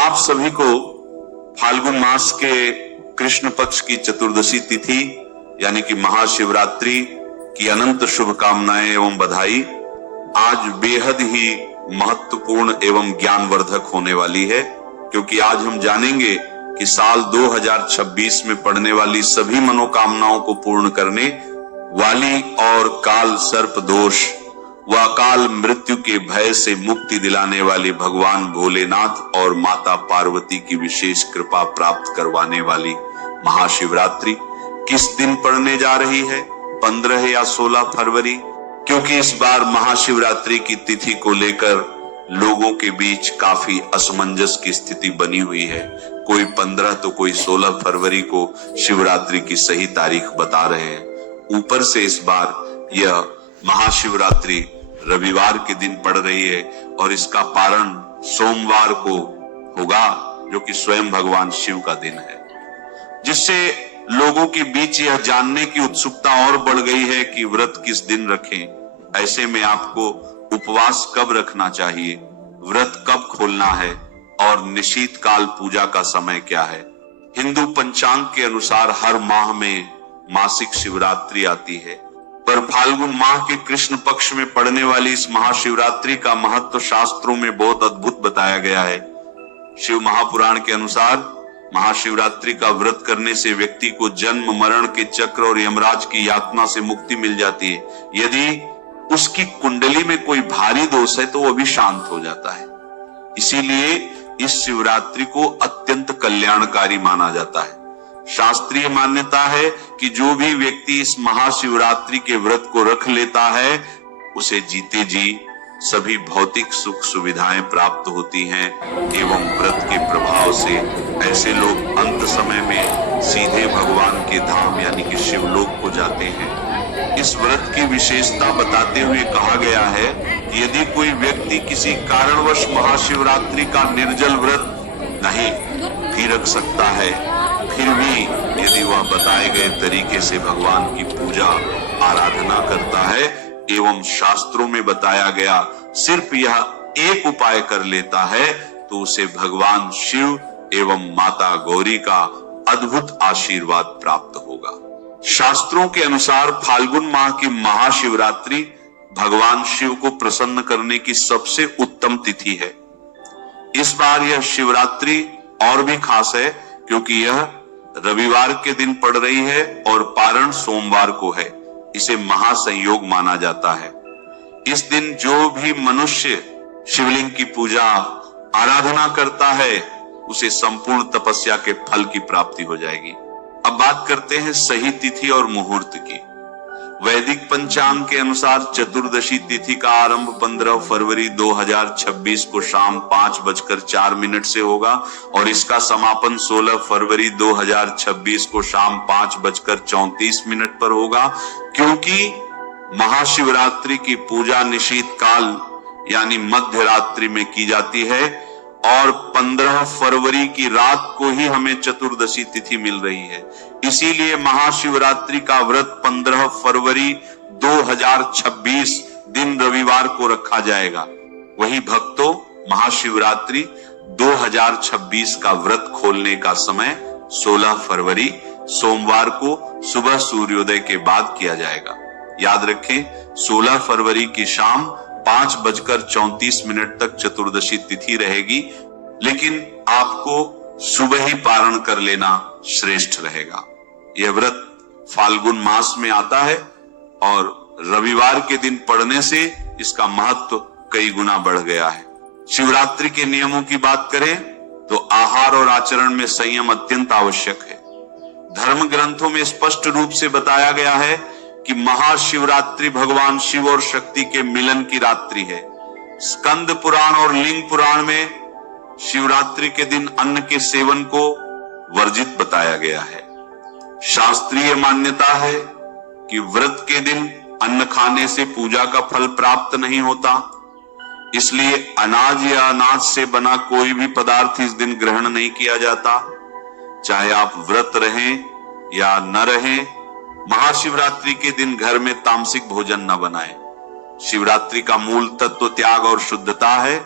आप सभी को फाल्गुन मास के कृष्ण पक्ष की चतुर्दशी तिथि यानी कि महाशिवरात्रि की अनंत शुभकामनाएं एवं बधाई। आज बेहद ही महत्वपूर्ण एवं ज्ञानवर्धक होने वाली है, क्योंकि आज हम जानेंगे कि साल 2026 में पड़ने वाली सभी मनोकामनाओं को पूर्ण करने वाली और काल सर्प दोष व अकाल मृत्यु के भय से मुक्ति दिलाने वाली भगवान भोलेनाथ और माता पार्वती की विशेष कृपा प्राप्त करवाने वाली महाशिवरात्रि किस दिन पड़ने जा रही है, 15 या 16 फरवरी? क्योंकि इस बार महाशिवरात्रि की तिथि को लेकर लोगों के बीच काफी असमंजस की स्थिति बनी हुई है। कोई 15 तो कोई 16 फरवरी को शिवरात्रि की सही तारीख बता रहे हैं। ऊपर से इस बार यह महाशिवरात्रि रविवार के दिन पड़ रही है और इसका पारण सोमवार को होगा, जो कि स्वयं भगवान शिव का दिन है, जिससे लोगों के बीच यह जानने की उत्सुकता और बढ़ गई है कि व्रत किस दिन रखें। ऐसे में आपको उपवास कब रखना चाहिए, व्रत कब खोलना है और निशीत काल पूजा का समय क्या है। हिंदू पंचांग के अनुसार हर माह में मासिक शिवरात्रि आती है, पर फाल्गुन माह के कृष्ण पक्ष में पड़ने वाली इस महाशिवरात्रि का महत्व शास्त्रों में बहुत अद्भुत बताया गया है। शिव महापुराण के अनुसार महाशिवरात्रि का व्रत करने से व्यक्ति को जन्म मरण के चक्र और यमराज की यातना से मुक्ति मिल जाती है। यदि उसकी कुंडली में कोई भारी दोष है तो वो भी शांत हो जाता है। इसीलिए इस शिवरात्रि को अत्यंत कल्याणकारी माना जाता है। शास्त्रीय मान्यता है कि जो भी व्यक्ति इस महाशिवरात्रि के व्रत को रख लेता है उसे जीते जी सभी भौतिक सुख सुविधाएं प्राप्त होती हैं एवं व्रत के प्रभाव से ऐसे लोग अंत समय में सीधे भगवान के धाम यानी कि शिवलोक को जाते हैं। इस व्रत की विशेषता बताते हुए कहा गया है कि यदि कोई व्यक्ति किसी कारणवश महाशिवरात्रि का निर्जल व्रत नहीं भी रख सकता है, फिर भी यदि वह बताए गए तरीके से भगवान की पूजा आराधना करता है एवं शास्त्रों में बताया गया सिर्फ यह एक उपाय कर लेता है, तो उसे भगवान शिव एवं माता गौरी का अद्भुत आशीर्वाद प्राप्त होगा। शास्त्रों के अनुसार फाल्गुन माह की महाशिवरात्रि भगवान शिव को प्रसन्न करने की सबसे उत्तम तिथि है। इस बार यह शिवरात्रि और भी खास है क्योंकि यह रविवार के दिन पड़ रही है और पारण सोमवार को है। इसे महासंयोग माना जाता है। इस दिन जो भी मनुष्य शिवलिंग की पूजा आराधना करता है उसे संपूर्ण तपस्या के फल की प्राप्ति हो जाएगी। अब बात करते हैं सही तिथि और मुहूर्त की। वैदिक पंचांग के अनुसार चतुर्दशी तिथि का आरंभ 15 फरवरी 2026 को शाम 5:04 से होगा और इसका समापन 16 फरवरी 2026 को शाम 5:34 पर होगा। क्योंकि महाशिवरात्रि की पूजा निशीत काल यानी मध्य रात्रि में की जाती है और 15 फरवरी की रात को ही हमें चतुर्दशी तिथि मिल रही है। इसीलिए महाशिवरात्रि का व्रत 15 फरवरी 2026 दिन रविवार को रखा जाएगा। वही भक्तों, महाशिवरात्रि 2026 का व्रत खोलने का समय 16 फरवरी सोमवार को सुबह सूर्योदय के बाद किया जाएगा। याद रखें, 16 फरवरी की शाम 5:34 तक चतुर्दशी तिथि रहेगी, लेकिन आपको सुबह ही पारण कर लेना श्रेष्ठ रहेगा। यह व्रत फाल्गुन मास में आता है और रविवार के दिन पड़ने से इसका महत्व कई गुना बढ़ गया है। शिवरात्रि के नियमों की बात करें तो आहार और आचरण में संयम अत्यंत आवश्यक है। धर्म ग्रंथों में स्पष्ट रूप से बताया गया है कि महाशिवरात्रि भगवान शिव और शक्ति के मिलन की रात्रि है। स्कंद पुराण और लिंग पुराण में शिवरात्रि के दिन अन्न के सेवन को वर्जित बताया गया है। शास्त्रीय मान्यता है कि व्रत के दिन अन्न खाने से पूजा का फल प्राप्त नहीं होता, इसलिए अनाज या अनाज से बना कोई भी पदार्थ इस दिन ग्रहण नहीं किया जाता। चाहे आप व्रत रहें या न रहें, महाशिवरात्रि के दिन घर में तामसिक भोजन न बनाएं। शिवरात्रि का मूल तत्व त्याग और शुद्धता है,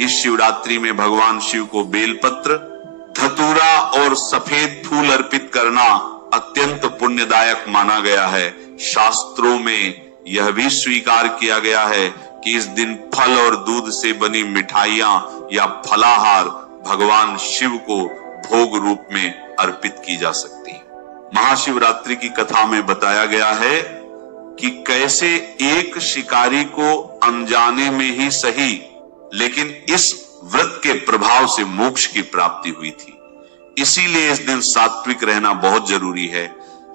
इस शिवरात्रि में भगवान शिव को बेलपत्र, धतूरा और सफेद फूल अर्पित करना अत्यंत पुण्यदायक माना गया है। शास्त्रों में यह भी स्वीकार किया गया है कि इस दिन फल और दूध से बनी मिठाइयां या फलाहार भगवान शिव को भोग रूप में अर्पित की जा सकती है। महाशिवरात्रि की कथा में बताया गया है कि कैसे एक शिकारी को अनजाने में ही सही, लेकिन इस व्रत के प्रभाव से मोक्ष की प्राप्ति हुई थी। इसीलिए इस दिन सात्विक रहना बहुत जरूरी है।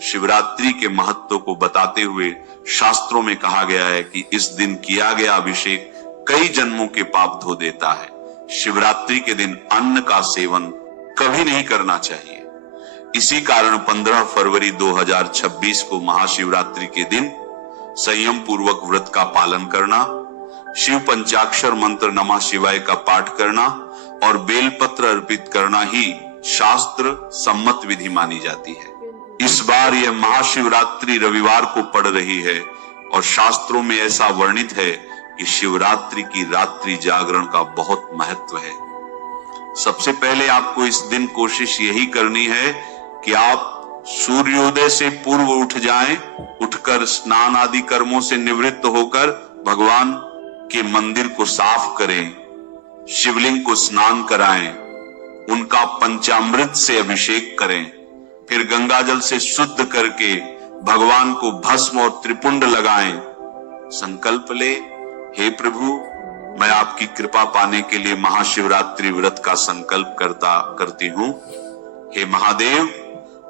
शिवरात्रि के महत्व को बताते हुए शास्त्रों में कहा गया है कि इस दिन किया गया अभिषेक कई जन्मों के पाप धो देता है। शिवरात्रि के दिन अन्न का सेवन कभी नहीं करना चाहिए। इसी कारण 15 फरवरी 2026 को महाशिवरात्रि के दिन संयम पूर्वक व्रत का पालन करना, शिव पंचाक्षर मंत्र नमः शिवाय का पाठ करना और बेलपत्र अर्पित करना ही शास्त्र सम्मत विधि मानी जाती है। इस बार यह महाशिवरात्रि रविवार को पड़ रही है और शास्त्रों में ऐसा वर्णित है कि शिवरात्रि की रात्रि जागरण का बहुत महत्व है। सबसे पहले आपको इस दिन कोशिश यही करनी है कि आप सूर्योदय से पूर्व उठ जाएं, उठकर स्नान आदि कर्मों से निवृत्त होकर भगवान के मंदिर को साफ करें, शिवलिंग को स्नान कराएं, उनका पंचामृत से अभिषेक करें, फिर गंगाजल से शुद्ध करके भगवान को भस्म और त्रिपुंड लगाएं। संकल्प ले, हे प्रभु, मैं आपकी कृपा पाने के लिए महाशिवरात्रि व्रत का संकल्प करती हूं। हे महादेव,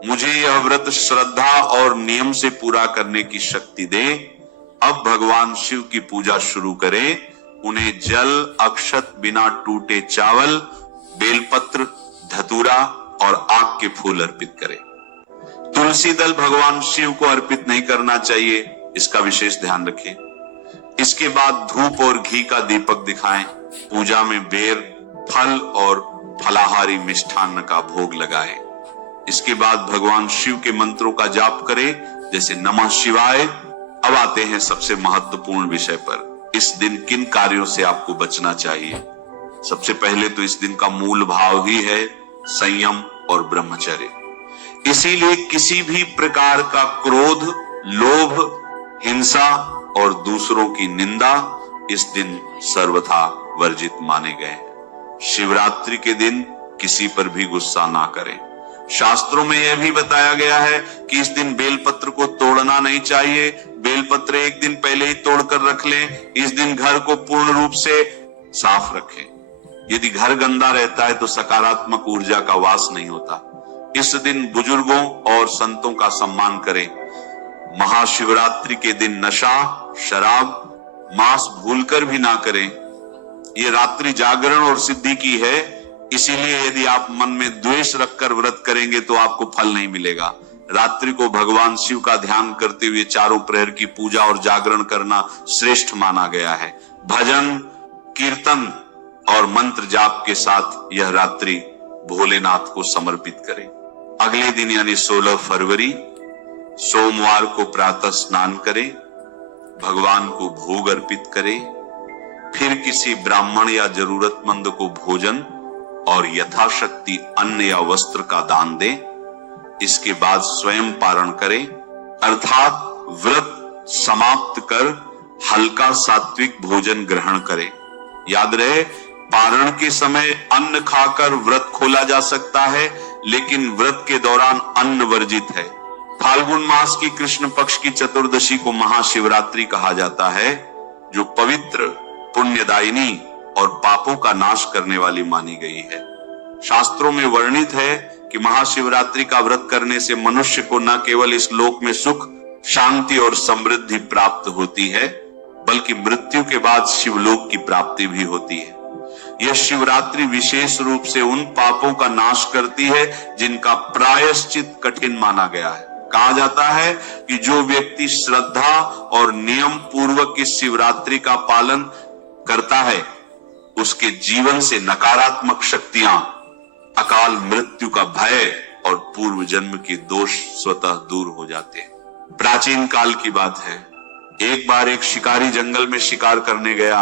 मुझे यह व्रत श्रद्धा और नियम से पूरा करने की शक्ति दे। अब भगवान शिव की पूजा शुरू करें। उन्हें जल, अक्षत, बिना टूटे चावल, बेलपत्र, धतूरा और आक के फूल अर्पित करें। तुलसी दल भगवान शिव को अर्पित नहीं करना चाहिए, इसका विशेष ध्यान रखें। इसके बाद धूप और घी का दीपक दिखाएं। पूजा में बेर, फल और फलाहारी मिष्ठान्न का भोग लगाएं। इसके बाद भगवान शिव के मंत्रों का जाप करें, जैसे नमः शिवाय। अब आते हैं सबसे महत्वपूर्ण विषय पर। इस दिन किन कार्यों से आपको बचना चाहिए? सबसे पहले तो इस दिन का मूल भाव ही है संयम और ब्रह्मचर्य। इसीलिए किसी भी प्रकार का क्रोध, लोभ, हिंसा और दूसरों की निंदा इस दिन सर्वथा वर्जित माने गए हैं। शिवरात्रि के दिन किसी पर भी गुस्सा ना करें। शास्त्रों में यह भी बताया गया है कि इस दिन बेलपत्र को तोड़ना नहीं चाहिए। बेलपत्र एक दिन पहले ही तोड़कर रख लें। इस दिन घर को पूर्ण रूप से साफ रखें। यदि घर गंदा रहता है तो सकारात्मक ऊर्जा का वास नहीं होता। इस दिन बुजुर्गों और संतों का सम्मान करें। महाशिवरात्रि के दिन नशा, शराब, मांस भूलकर भी ना करें। ये रात्रि जागरण और सिद्धि की है। इसीलिए यदि आप मन में द्वेष रखकर व्रत करेंगे तो आपको फल नहीं मिलेगा। रात्रि को भगवान शिव का ध्यान करते हुए चारों प्रहर की पूजा और जागरण करना श्रेष्ठ माना गया है। भजन, कीर्तन और मंत्र जाप के साथ यह रात्रि भोलेनाथ को समर्पित करें। अगले दिन यानी 16 फरवरी सोमवार को प्रातः स्नान करें, भगवान को भोग अर्पित करें, फिर किसी ब्राह्मण या जरूरतमंद को भोजन और यथाशक्ति अन्न या वस्त्र का दान दें। इसके बाद स्वयं पारण करें, अर्थात व्रत समाप्त कर हल्का सात्विक भोजन ग्रहण करें। याद रहे, पारण के समय अन्न खाकर व्रत खोला जा सकता है, लेकिन व्रत के दौरान अन्न वर्जित है। फाल्गुन मास की कृष्ण पक्ष की चतुर्दशी को महाशिवरात्रि कहा जाता है, जो पवित्र, पुण्यदायिनी और पापों का नाश करने वाली मानी गई है। शास्त्रों में वर्णित है कि महाशिवरात्रि का व्रत करने से मनुष्य को न केवल इस लोक में सुख, शांति और समृद्धि प्राप्त होती है, बल्कि मृत्यु के बाद शिवलोक की प्राप्ति भी होती है। यह शिवरात्रि विशेष रूप से उन पापों का नाश करती है जिनका प्रायश्चित कठिन माना गया है। कहा जाता है कि जो व्यक्ति श्रद्धा और नियम पूर्वक इस शिवरात्रि का पालन करता है, उसके जीवन से नकारात्मक शक्तियां, अकाल मृत्यु का भय और पूर्व जन्म के दोष स्वतः दूर हो जाते हैं। प्राचीन काल की बात है, एक बार एक शिकारी जंगल में शिकार करने गया।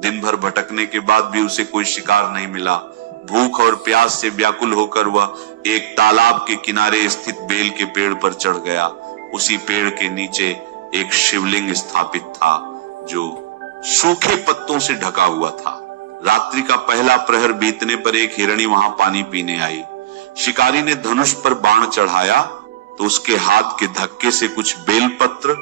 दिन भर भटकने के बाद भी उसे कोई शिकार नहीं मिला। भूख और प्यास से व्याकुल होकर वह एक तालाब के किनारे स्थित बेल के पेड़ पर चढ़ गया। उसी पेड़ के नीचे एक शिवलिंग स्थापित था जो सूखे पत्तों से ढका हुआ था। रात्रि का पहला प्रहर बीतने पर एक हिरणी वहां पानी पीने आई। शिकारी ने धनुष पर बाण चढ़ाया तो उसके हाथ के धक्के से कुछ बेलपत्र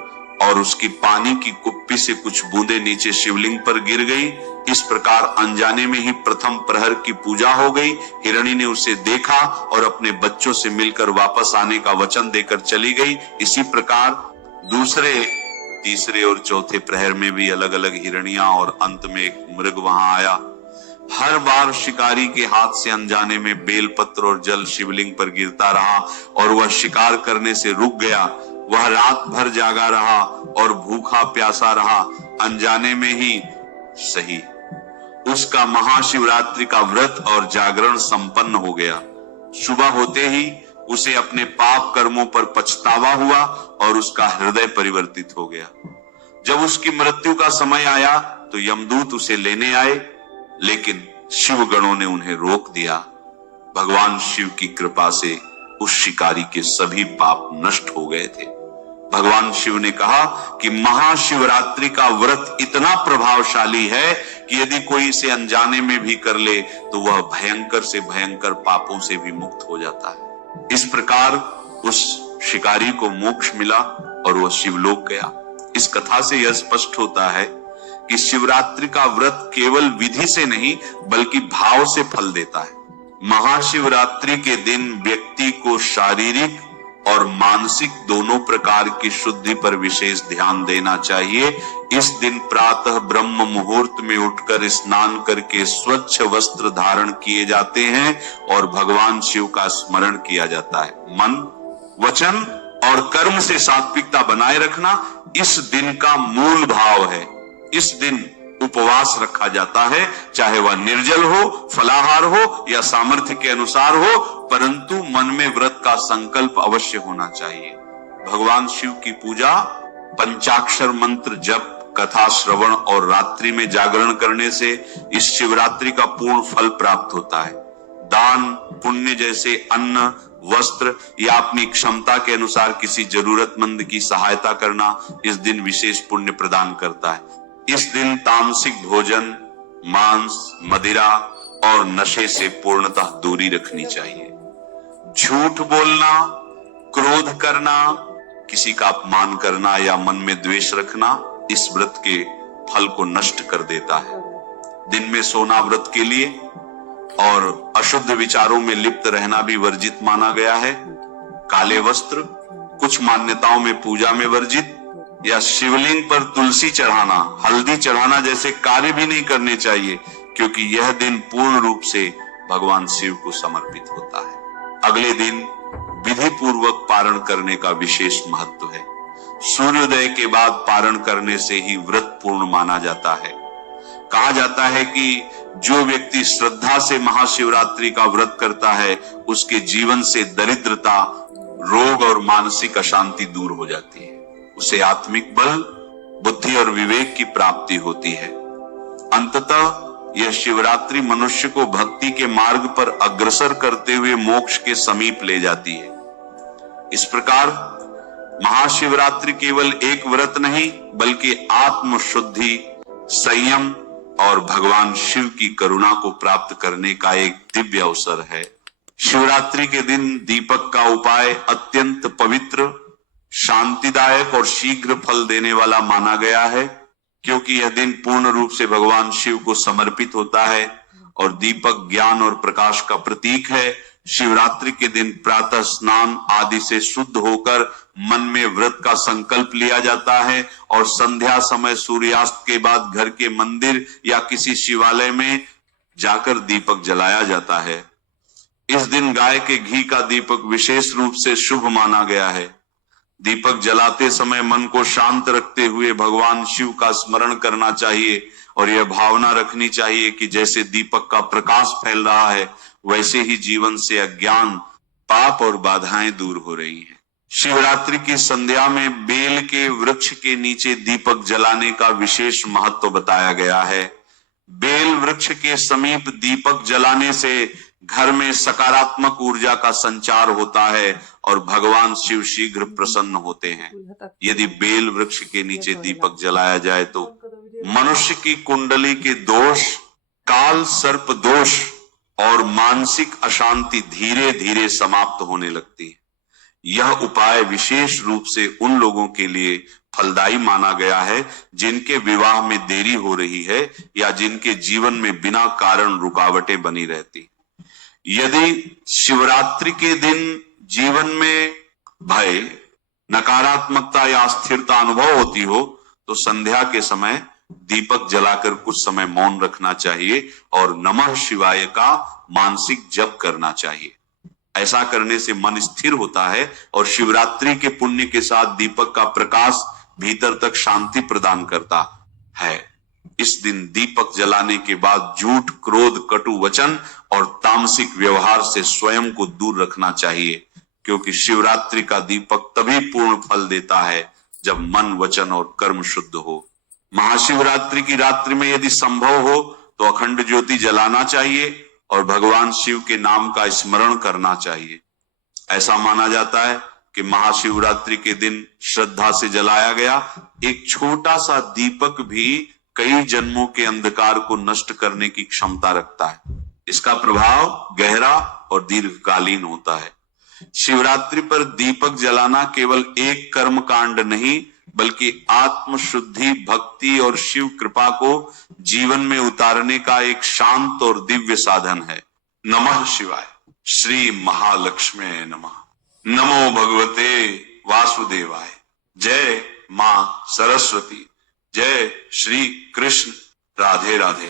और उसकी पानी की कुप्पी से कुछ बूंदे नीचे शिवलिंग पर गिर गई। इस प्रकार अनजाने में ही प्रथम प्रहर की पूजा हो गई। हिरणी ने उसे देखा और अपने बच्चों से मिलकर वापस आने का वचन देकर चली गई। इसी प्रकार दूसरे, तीसरे और चौथे प्रहर में भी अलग अलग हिरणियां और अंत में एक मृग वहां आया। हर बार शिकारी के हाथ से अनजाने में बेलपत्र और जल शिवलिंग पर गिरता रहा और वह शिकार करने से रुक गया। वह रात भर जागा रहा और भूखा प्यासा रहा। अनजाने में ही सही उसका महाशिवरात्रि का व्रत और जागरण संपन्न हो गया। सुबह होते ही उसे अपने पाप कर्मों पर पछतावा हुआ और उसका हृदय परिवर्तित हो गया। जब उसकी मृत्यु का समय आया तो यमदूत उसे लेने आए, लेकिन शिव गणों ने उन्हें रोक दिया। भगवान शिव की कृपा से उस शिकारी के सभी पाप नष्ट हो गए थे। भगवान शिव ने कहा कि महाशिवरात्रि का व्रत इतना प्रभावशाली है कि यदि कोई इसे अनजाने में भी कर ले तो वह भयंकर से भयंकर पापों से भी मुक्त हो जाता है। इस प्रकार उस शिकारी को मोक्ष मिला और वह शिवलोक गया। इस कथा से यह स्पष्ट होता है कि शिवरात्रि का व्रत केवल विधि से नहीं बल्कि भाव से फल देता है। महाशिवरात्रि के दिन व्यक्ति को शारीरिक और मानसिक दोनों प्रकार की शुद्धि पर विशेष ध्यान देना चाहिए। इस दिन प्रातः ब्रह्म मुहूर्त में उठकर स्नान करके स्वच्छ वस्त्र धारण किए जाते हैं और भगवान शिव का स्मरण किया जाता है। मन, वचन और कर्म से सात्विकता बनाए रखना इस दिन का मूल भाव है। इस दिन उपवास रखा जाता है, चाहे वह निर्जल हो, फलाहार हो या सामर्थ्य के अनुसार हो, परंतु मन में व्रत का संकल्प अवश्य होना चाहिए। भगवान शिव की पूजा पंचाक्षर मंत्र जप, कथा श्रवण और रात्रि में जागरण करने से इस शिवरात्रि का पूर्ण फल प्राप्त होता है। दान पुण्य जैसे अन्न, वस्त्र या अपनी क्षमता के अनुसार किसी जरूरतमंद की सहायता करना इस दिन विशेष पुण्य प्रदान करता है। इस दिन तामसिक भोजन, मांस, मदिरा और नशे से पूर्णतः दूरी रखनी चाहिए। झूठ बोलना, क्रोध करना, किसी का अपमान करना या मन में द्वेष रखना इस व्रत के फल को नष्ट कर देता है। दिन में सोना व्रत के लिए और अशुद्ध विचारों में लिप्त रहना भी वर्जित माना गया है। काले वस्त्र कुछ मान्यताओं में पूजा में वर्जित या शिवलिंग पर तुलसी चढ़ाना, हल्दी चढ़ाना जैसे कार्य भी नहीं करने चाहिए, क्योंकि यह दिन पूर्ण रूप से भगवान शिव को समर्पित होता है। अगले दिन विधि पूर्वक पारण करने का विशेष महत्व है। सूर्योदय के बाद पारण करने से ही व्रत पूर्ण माना जाता है। कहा जाता है कि जो व्यक्ति श्रद्धा से महाशिवरात्रि का व्रत करता है उसके जीवन से दरिद्रता, रोग और मानसिक अशांति दूर हो जाती है। उसे आत्मिक बल, बुद्धि और विवेक की प्राप्ति होती है। अंततः यह शिवरात्रि मनुष्य को भक्ति के मार्ग पर अग्रसर करते हुए मोक्ष के समीप ले जाती है। इस प्रकार महाशिवरात्रि केवल एक व्रत नहीं बल्कि आत्मशुद्धि, संयम और भगवान शिव की करुणा को प्राप्त करने का एक दिव्य अवसर है। शिवरात्रि के दिन दीपक का उपाय अत्यंत पवित्र, शांतिदायक और शीघ्र फल देने वाला माना गया है, क्योंकि यह दिन पूर्ण रूप से भगवान शिव को समर्पित होता है और दीपक ज्ञान और प्रकाश का प्रतीक है। शिवरात्रि के दिन प्रातः स्नान आदि से शुद्ध होकर मन में व्रत का संकल्प लिया जाता है और संध्या समय सूर्यास्त के बाद घर के मंदिर या किसी शिवालय में जाकर दीपक जलाया जाता है। इस दिन गाय के घी का दीपक विशेष रूप से शुभ माना गया है। दीपक जलाते समय मन को शांत रखते हुए भगवान शिव का स्मरण करना चाहिए और यह भावना रखनी चाहिए कि जैसे दीपक का प्रकाश फैल रहा है वैसे ही जीवन से अज्ञान, पाप और बाधाएं दूर हो रही हैं। शिवरात्रि की संध्या में बेल के वृक्ष के नीचे दीपक जलाने का विशेष महत्व बताया गया है। बेल वृक्ष के समीप दीपक जलाने से घर में सकारात्मक ऊर्जा का संचार होता है और भगवान शिव शीघ्र प्रसन्न होते हैं। यदि बेल वृक्ष के नीचे दीपक जलाया जाए तो मनुष्य की कुंडली के दोष, काल सर्प दोष और मानसिक अशांति धीरे धीरे समाप्त होने लगती है। यह उपाय विशेष रूप से उन लोगों के लिए फलदायी माना गया है जिनके विवाह में देरी हो रही है या जिनके जीवन में बिना कारण रुकावटें बनी रहती। यदि शिवरात्रि के दिन जीवन में भय, नकारात्मकता या अस्थिरता अनुभव होती हो तो संध्या के समय दीपक जलाकर कुछ समय मौन रखना चाहिए और नमः शिवाय का मानसिक जप करना चाहिए। ऐसा करने से मन स्थिर होता है और शिवरात्रि के पुण्य के साथ दीपक का प्रकाश भीतर तक शांति प्रदान करता है। इस दिन दीपक जलाने के बाद झूठ, क्रोध, कटु वचन और तामसिक व्यवहार से स्वयं को दूर रखना चाहिए, क्योंकि शिवरात्रि का दीपक तभी पूर्ण फल देता है जब मन, वचन और कर्म शुद्ध हो। महाशिवरात्रि की रात्रि में यदि संभव हो तो अखंड ज्योति जलाना चाहिए और भगवान शिव के नाम का स्मरण करना चाहिए। ऐसा माना जाता है कि महाशिवरात्रि के दिन श्रद्धा से जलाया गया एक छोटा सा दीपक भी कई जन्मों के अंधकार को नष्ट करने की क्षमता रखता है। इसका प्रभाव गहरा और दीर्घकालीन होता है। शिवरात्रि पर दीपक जलाना केवल एक कर्म कांड नहीं बल्कि आत्म शुद्धि, भक्ति और शिव कृपा को जीवन में उतारने का एक शांत और दिव्य साधन है। नमः शिवाय। श्री महालक्ष्मी नमः। नमो भगवते वासुदेवाय। जय मां सरस्वती। जय श्री कृष्ण। राधे राधे।